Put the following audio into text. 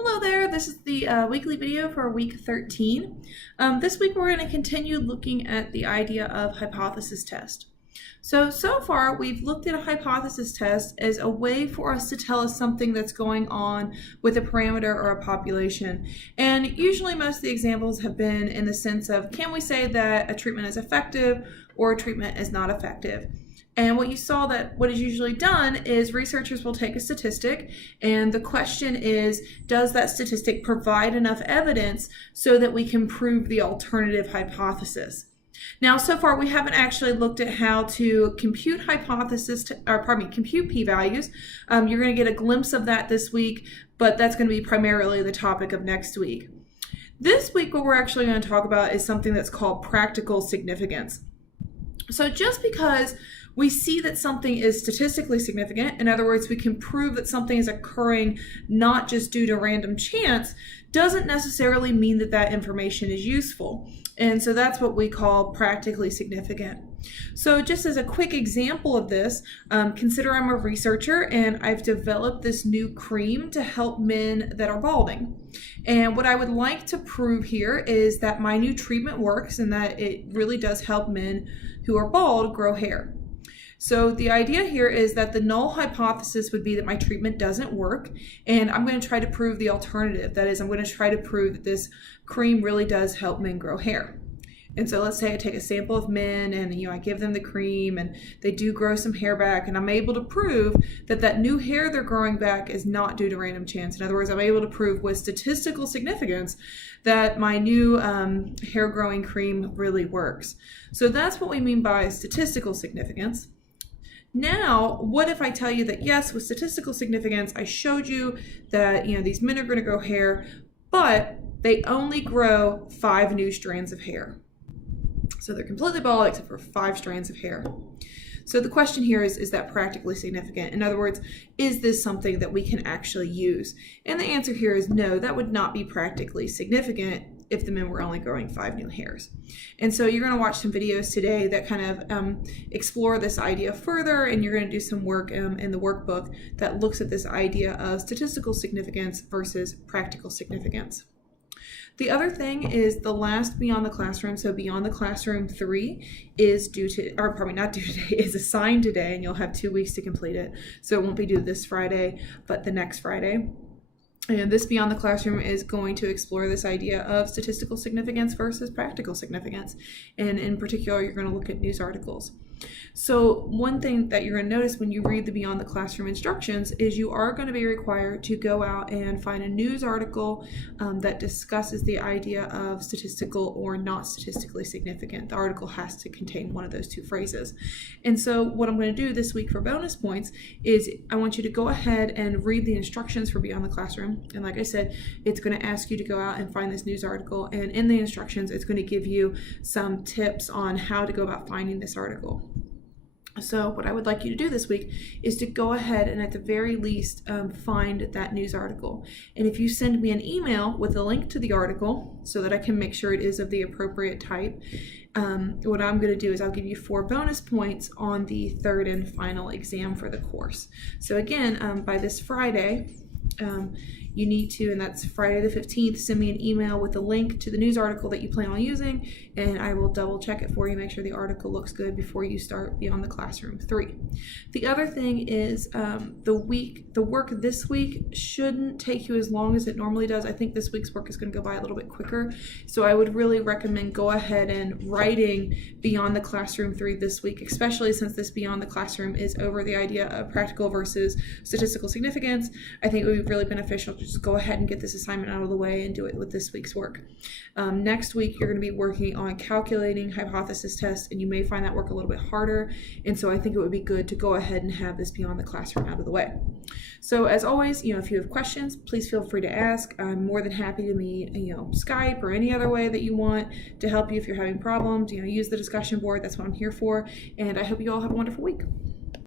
Hello there, this is the weekly video for week 13. This week we're going to continue looking at the idea of hypothesis test. So far we've looked at a hypothesis test as a way for us to tell us something that's going on with a parameter or a population. And usually most of the examples have been in the sense of, can we say that a treatment is effective or a treatment is not effective? And what you saw that what is usually done is researchers will take a statistic, and the question is, does that statistic provide enough evidence so that we can prove the alternative hypothesis? Now, so far we haven't actually looked at how to compute compute p-values. You're going to get a glimpse of that this week, but that's going to be primarily the topic of next week. This week, what we're actually going to talk about is something that's called practical significance. So just because we see that something is statistically significant, in other words, we can prove that something is occurring not just due to random chance, doesn't necessarily mean that that information is useful. And so that's what we call practically significant. So just as a quick example of this, consider I'm a researcher and I've developed this new cream to help men that are balding. And what I would like to prove here is that my new treatment works and that it really does help men who are bald grow hair. So the idea here is that the null hypothesis would be that my treatment doesn't work, and I'm going to try to prove the alternative. That is, I'm going to try to prove that this cream really does help men grow hair. And so let's say I take a sample of men and I give them the cream and they do grow some hair back, and I'm able to prove that that new hair they're growing back is not due to random chance. In other words, I'm able to prove with statistical significance that my new hair growing cream really works. So that's what we mean by statistical significance. Now, what if I tell you that yes, with statistical significance, I showed you that these men are going to grow hair, but they only grow 5 new strands of hair. So they're completely bald except for 5 strands of hair. So the question here is that practically significant? In other words, is this something that we can actually use? And the answer here is no, that would not be practically significant if the men were only growing 5 new hairs. And so you're going to watch some videos today that kind of explore this idea further, and you're going to do some work in the workbook that looks at this idea of statistical significance versus practical significance. The other thing is the last Beyond the Classroom, so Beyond the Classroom 3 is is assigned today, and you'll have 2 weeks to complete it. So it won't be due this Friday, but the next Friday. And this Beyond the Classroom is going to explore this idea of statistical significance versus practical significance. And in particular, you're going to look at news articles. So one thing that you're going to notice when you read the Beyond the Classroom instructions is you are going to be required to go out and find a news article that discusses the idea of statistical or not statistically significant. The article has to contain one of those 2 phrases. And so what I'm going to do this week for bonus points is I want you to go ahead and read the instructions for Beyond the Classroom. And like I said, it's going to ask you to go out and find this news article. And in the instructions, it's going to give you some tips on how to go about finding this article. So what I would like you to do this week is to go ahead and at the very least find that news article. And if you send me an email with a link to the article so that I can make sure it is of the appropriate type, what I'm going to do is I'll give you 4 bonus points on the 3rd and final exam for the course. So again, by this Friday, you need to, and that's Friday the 15th, send me an email with a link to the news article that you plan on using, and I will double check it for you, make sure the article looks good before you start Beyond the Classroom 3. The other thing is the work this week shouldn't take you as long as it normally does. I think this week's work is going to go by a little bit quicker, so I would really recommend go ahead and writing Beyond the Classroom 3 this week, especially since this Beyond the Classroom is over the idea of practical versus statistical significance. I think it would be really beneficial to just go ahead and get this assignment out of the way and do it with this week's work. Next week, you're going to be working on calculating hypothesis tests, and you may find that work a little bit harder. And so I think it would be good to go ahead and have this Beyond the Classroom out of the way. So as always, if you have questions, please feel free to ask. I'm more than happy to meet, Skype or any other way that you want to help you if you're having problems. Use the discussion board. That's what I'm here for. And I hope you all have a wonderful week.